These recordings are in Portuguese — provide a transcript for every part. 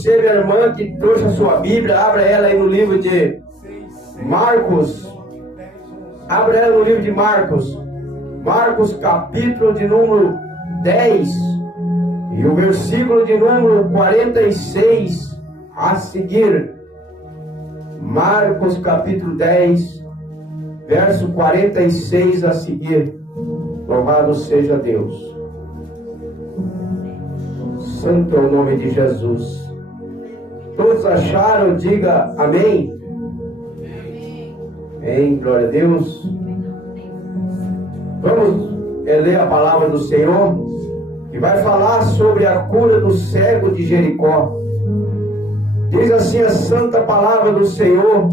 Você, minha irmã, que trouxe a sua Bíblia, abra ela aí no livro de Marcos. Abra ela no livro de Marcos. Marcos, capítulo de número 10. E o versículo de número 46 a seguir. Marcos, capítulo 10, verso 46 a seguir. Louvado seja Deus. Santo é o nome de Jesus. Todos acharam? Diga amém. Amém. Glória a Deus. Vamos ler a palavra do Senhor, que vai falar sobre a cura do cego de Jericó. Diz assim a santa palavra do Senhor: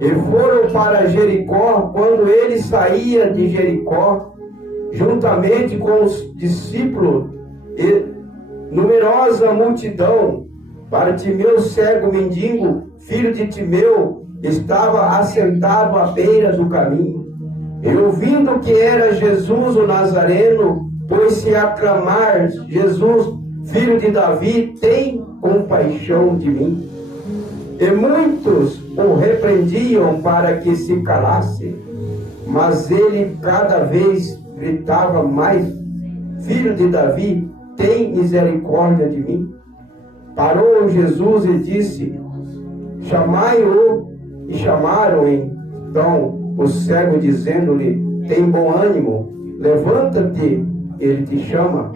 e foram para Jericó. Quando ele saía de Jericó, juntamente com os discípulos e numerosa multidão, Bartimeu, cego mendigo, filho de Timeu, estava assentado à beira do caminho. E ouvindo que era Jesus o Nazareno, pôs-se a clamar: Jesus, filho de Davi, tem compaixão de mim. E muitos o repreendiam para que se calasse, mas ele cada vez gritava mais: Filho de Davi, tem misericórdia de mim. Parou Jesus e disse: chamai-o. E chamaram então o cego, dizendo-lhe: tem bom ânimo, levanta-te, ele te chama.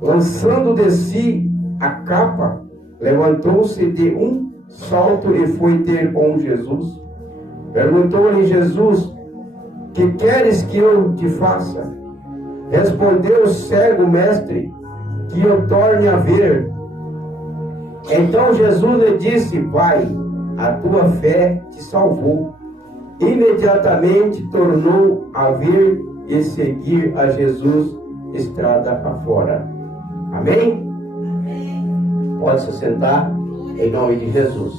Lançando de si a capa, levantou-se de um salto e foi ter com Jesus. Perguntou-lhe Jesus: que queres que eu te faça? Respondeu o cego: mestre, que eu torne a ver. Então Jesus lhe disse: vai, a tua fé te salvou. Imediatamente tornou a ver e seguir a Jesus estrada afora. Amém? Pode se sentar em nome de Jesus.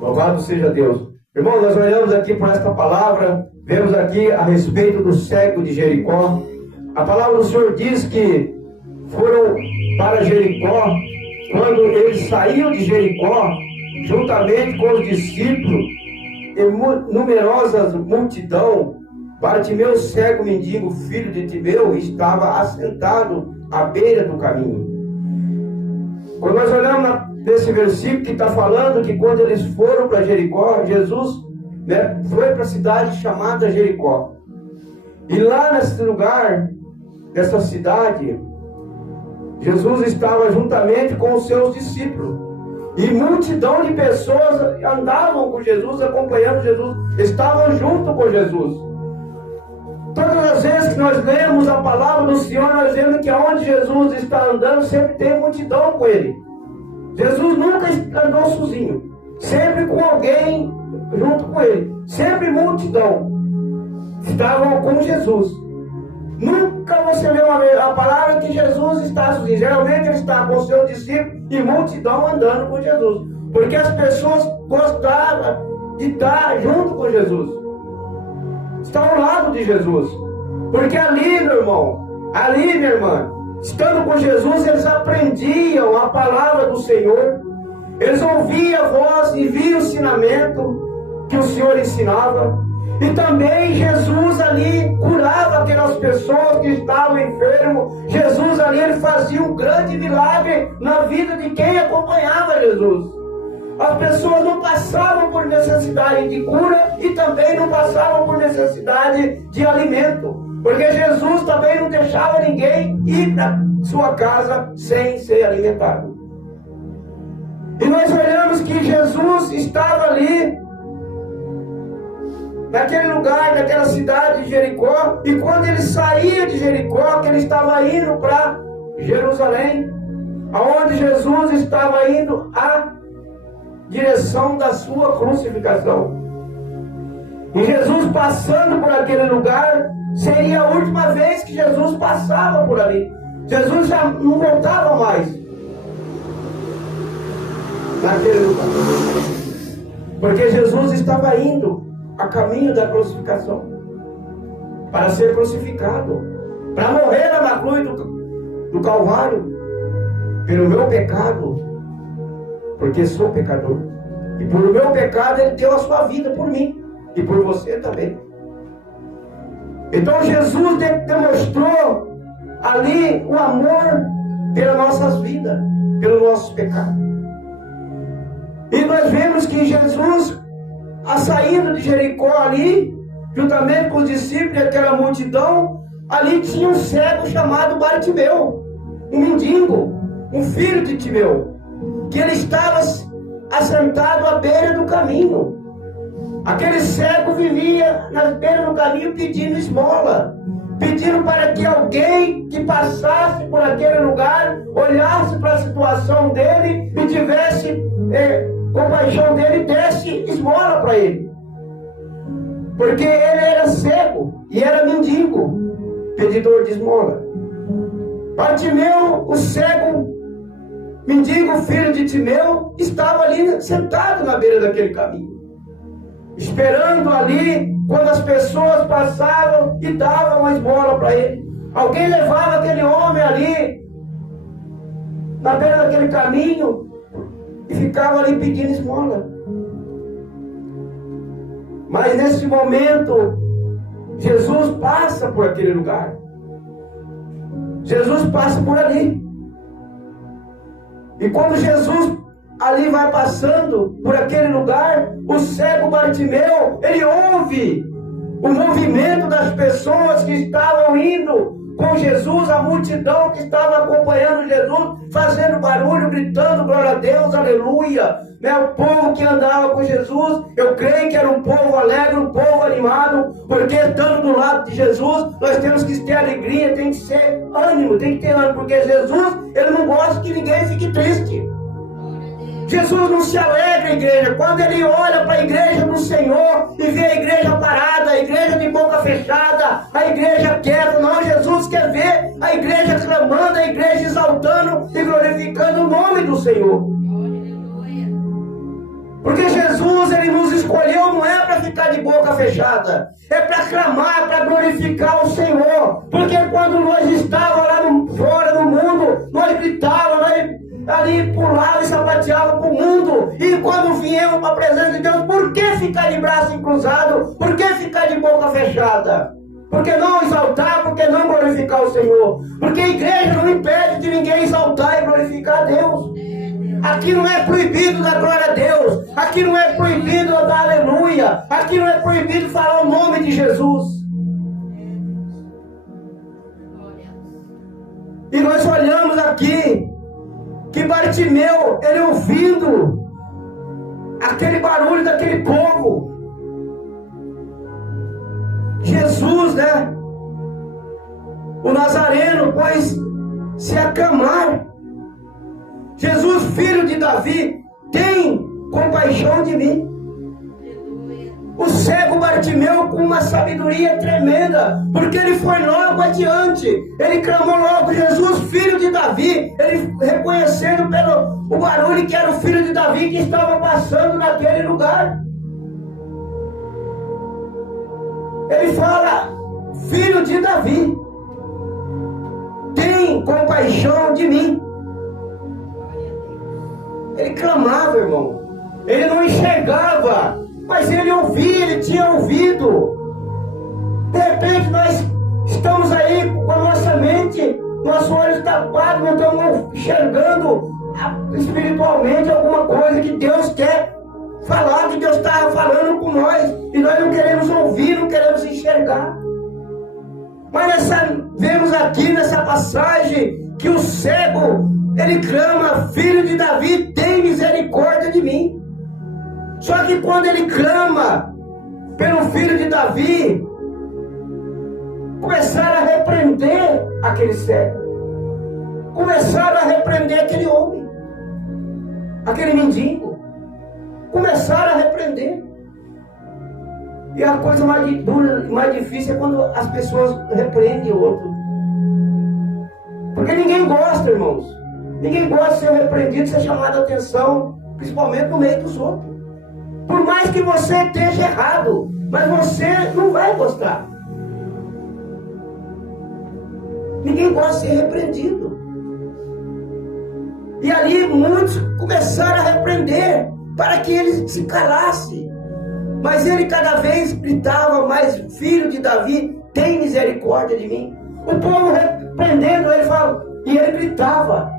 Louvado seja Deus. Irmão, nós olhamos aqui para esta palavra, vemos aqui a respeito do cego de Jericó. A palavra do Senhor diz que foram para Jericó. Quando eles saíram de Jericó, juntamente com os discípulos e numerosas multidão, Bartimeu, cego mendigo, filho de Timeu, estava assentado à beira do caminho. Quando nós olhamos nesse versículo que está falando que quando eles foram para Jericó, Jesus foi para a cidade chamada Jericó. E lá nesse lugar, nessa cidade, Jesus estava juntamente com os seus discípulos. E multidão de pessoas andavam com Jesus, acompanhando Jesus, estavam junto com Jesus. Todas as vezes que nós lemos a palavra do Senhor, nós vemos que aonde Jesus está andando, sempre tem multidão com ele. Jesus nunca andou sozinho, sempre com alguém junto com ele, sempre multidão estavam com Jesus. Nunca você leu a palavra que Jesus está sozinho. Geralmente ele está com seus discípulos e multidão andando com Jesus, porque as pessoas gostavam de estar junto com Jesus, estar ao lado de Jesus, porque ali, meu irmão, ali, minha irmã, estando com Jesus, eles aprendiam a palavra do Senhor, eles ouviam a voz e viam o ensinamento que o Senhor ensinava. E também Jesus ali curava aquelas pessoas que estavam enfermos. Jesus ali, ele fazia um grande milagre na vida de quem acompanhava Jesus. As pessoas não passavam por necessidade de cura e também não passavam por necessidade de alimento, porque Jesus também não deixava ninguém ir para sua casa sem ser alimentado. E nós olhamos que Jesus estava ali naquele lugar, naquela cidade de Jericó, e quando ele saía de Jericó, que ele estava indo para Jerusalém, aonde Jesus estava indo à direção da sua crucificação. E Jesus passando por aquele lugar, seria a última vez que Jesus passava por ali. Jesus já não voltava mais naquele lugar, porque Jesus estava indo a caminho da crucificação, para ser crucificado, para morrer na cruz do Calvário, pelo meu pecado porque sou pecador. E por meu pecado Ele deu a sua vida por mim e por você também. Então Jesus demonstrou ali o amor pelas nossas vidas, pelos nossos pecados. E nós vemos que Jesus, a saindo de Jericó ali, juntamente com os discípulos e aquela multidão, ali tinha um cego chamado Bartimeu, um mendigo, um filho de Timeu, que ele estava assentado à beira do caminho. Aquele cego vivia na beira do caminho pedindo esmola, pedindo para que alguém que passasse por aquele lugar olhasse para a situação dele e tivesse compaixão dele e desse esmola para ele. Porque ele era cego e era mendigo, pedidor de esmola. Bartimeu, o cego, mendigo, filho de Timeu, estava ali sentado na beira daquele caminho, esperando ali quando as pessoas passavam e davam uma esmola para ele. Alguém levava aquele homem ali na beira daquele caminho e ficava ali pedindo esmola. Mas nesse momento Jesus passa por aquele lugar. Jesus passa por ali. E quando Jesus ali vai passando por aquele lugar, o cego Bartimeu, ele ouve o movimento das pessoas que estavam indo com Jesus, a multidão que estava acompanhando Jesus, fazendo barulho, gritando glória a Deus, aleluia. O povo que andava com Jesus, eu creio que era um povo alegre, um povo animado, porque estando do lado de Jesus, nós temos que ter alegria, tem que ser ânimo, tem que ter ânimo, porque Jesus, ele não gosta que ninguém fique triste. Jesus não se alegra, igreja, quando ele olha para a igreja do Senhor e vê a igreja parada, a igreja de boca fechada, a igreja quieta. Não, Jesus quer ver a igreja clamando, a igreja exaltando e glorificando o nome do Senhor. Porque Jesus, ele nos escolheu não é para ficar de boca fechada, é para clamar, para glorificar o Senhor. Porque quando nós estávamos lá fora no mundo, nós gritávamos, nós ali pulava e sapateava para o mundo. E quando viemos para a presença de Deus, por que ficar de braço cruzado? Por que ficar de boca fechada? Por que não exaltar? Por que não glorificar o Senhor? Porque a igreja não impede de ninguém exaltar e glorificar a Deus. Aqui não é proibido dar glória a Deus. Aqui não é proibido dar aleluia. Aqui não é proibido falar o nome de Jesus. E nós olhamos aqui que Bartimeu, ele ouvindo aquele barulho daquele povo, Jesus, o Nazareno, pôs se acamar. Jesus, filho de Davi, tem compaixão de mim. O cego Bartimeu, com uma sabedoria tremenda, porque ele foi logo adiante, ele clamou logo: Jesus, filho de Davi. Ele reconhecendo pelo o barulho que era o filho de Davi que estava passando naquele lugar. Ele fala: filho de Davi, tem compaixão de mim. Ele clamava, irmão. Ele não enxergava, mas ele ouvia, ele tinha ouvido. De repente nós estamos aí com a nossa mente, nossos olhos tapados, não estamos enxergando espiritualmente alguma coisa que Deus quer falar, que Deus está falando com nós, e nós não queremos ouvir, não queremos enxergar. Mas vemos aqui nessa passagem que o cego, ele clama: filho de Davi, tem misericórdia de mim. Só que quando ele clama pelo filho de Davi, começaram a repreender aquele cego, começaram a repreender aquele homem, aquele mendigo, começaram a repreender. E a coisa mais dura, mais difícil é quando as pessoas repreendem o outro. Porque ninguém gosta, irmãos. Ninguém gosta de ser repreendido, de ser chamado a atenção, principalmente no meio dos outros. Por mais que você esteja errado, mas você não vai gostar. Ninguém gosta de ser repreendido. E ali muitos começaram a repreender para que ele se calasse. Mas ele cada vez gritava mais: filho de Davi, tem misericórdia de mim. O povo repreendendo ele, e ele gritava,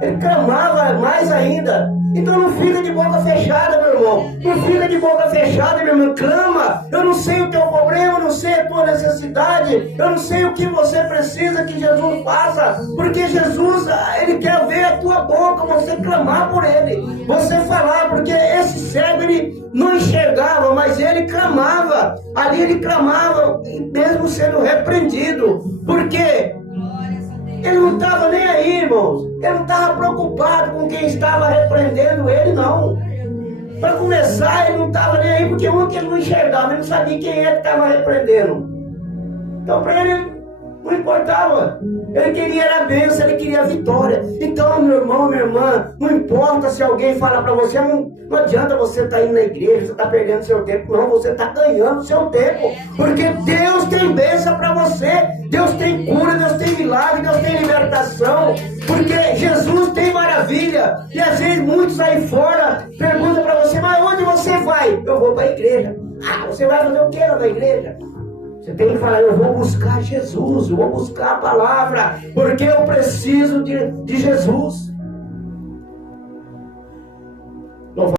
ele clamava mais ainda. Então não fica de boca fechada, meu irmão. Não fica de boca fechada, meu irmão. Clama. Eu não sei o teu problema, eu não sei a tua necessidade, eu não sei o que você precisa que Jesus faça. Porque Jesus, ele quer ver a tua boca, você clamar por ele, você falar. Porque esse cego, ele não enxergava, mas ele clamava. Ali ele clamava, mesmo sendo repreendido. Por quê? Ele não estava nem aí, irmãos. Ele não estava preocupado com quem estava repreendendo ele, não. Para começar, ele não estava nem aí, porque um que ele não enxergava, ele não sabia quem é que estava repreendendo. Então, para ele, não importava. Ele queria a bênção, ele queria a vitória. Então, meu irmão, minha irmã, não importa se alguém fala para você, não adianta você estar indo na igreja, você está perdendo seu tempo. Não, você está ganhando seu tempo. Porque Deus tem bênção para você. Deus tem cura, Deus tem milagre, Deus tem libertação. Porque Jesus tem maravilha. E às vezes muitos aí fora perguntam para você: mas onde você vai? Eu vou para a igreja. Ah, você vai fazer o que na igreja? Você tem que falar: eu vou buscar Jesus, eu vou buscar a palavra, porque eu preciso de Jesus.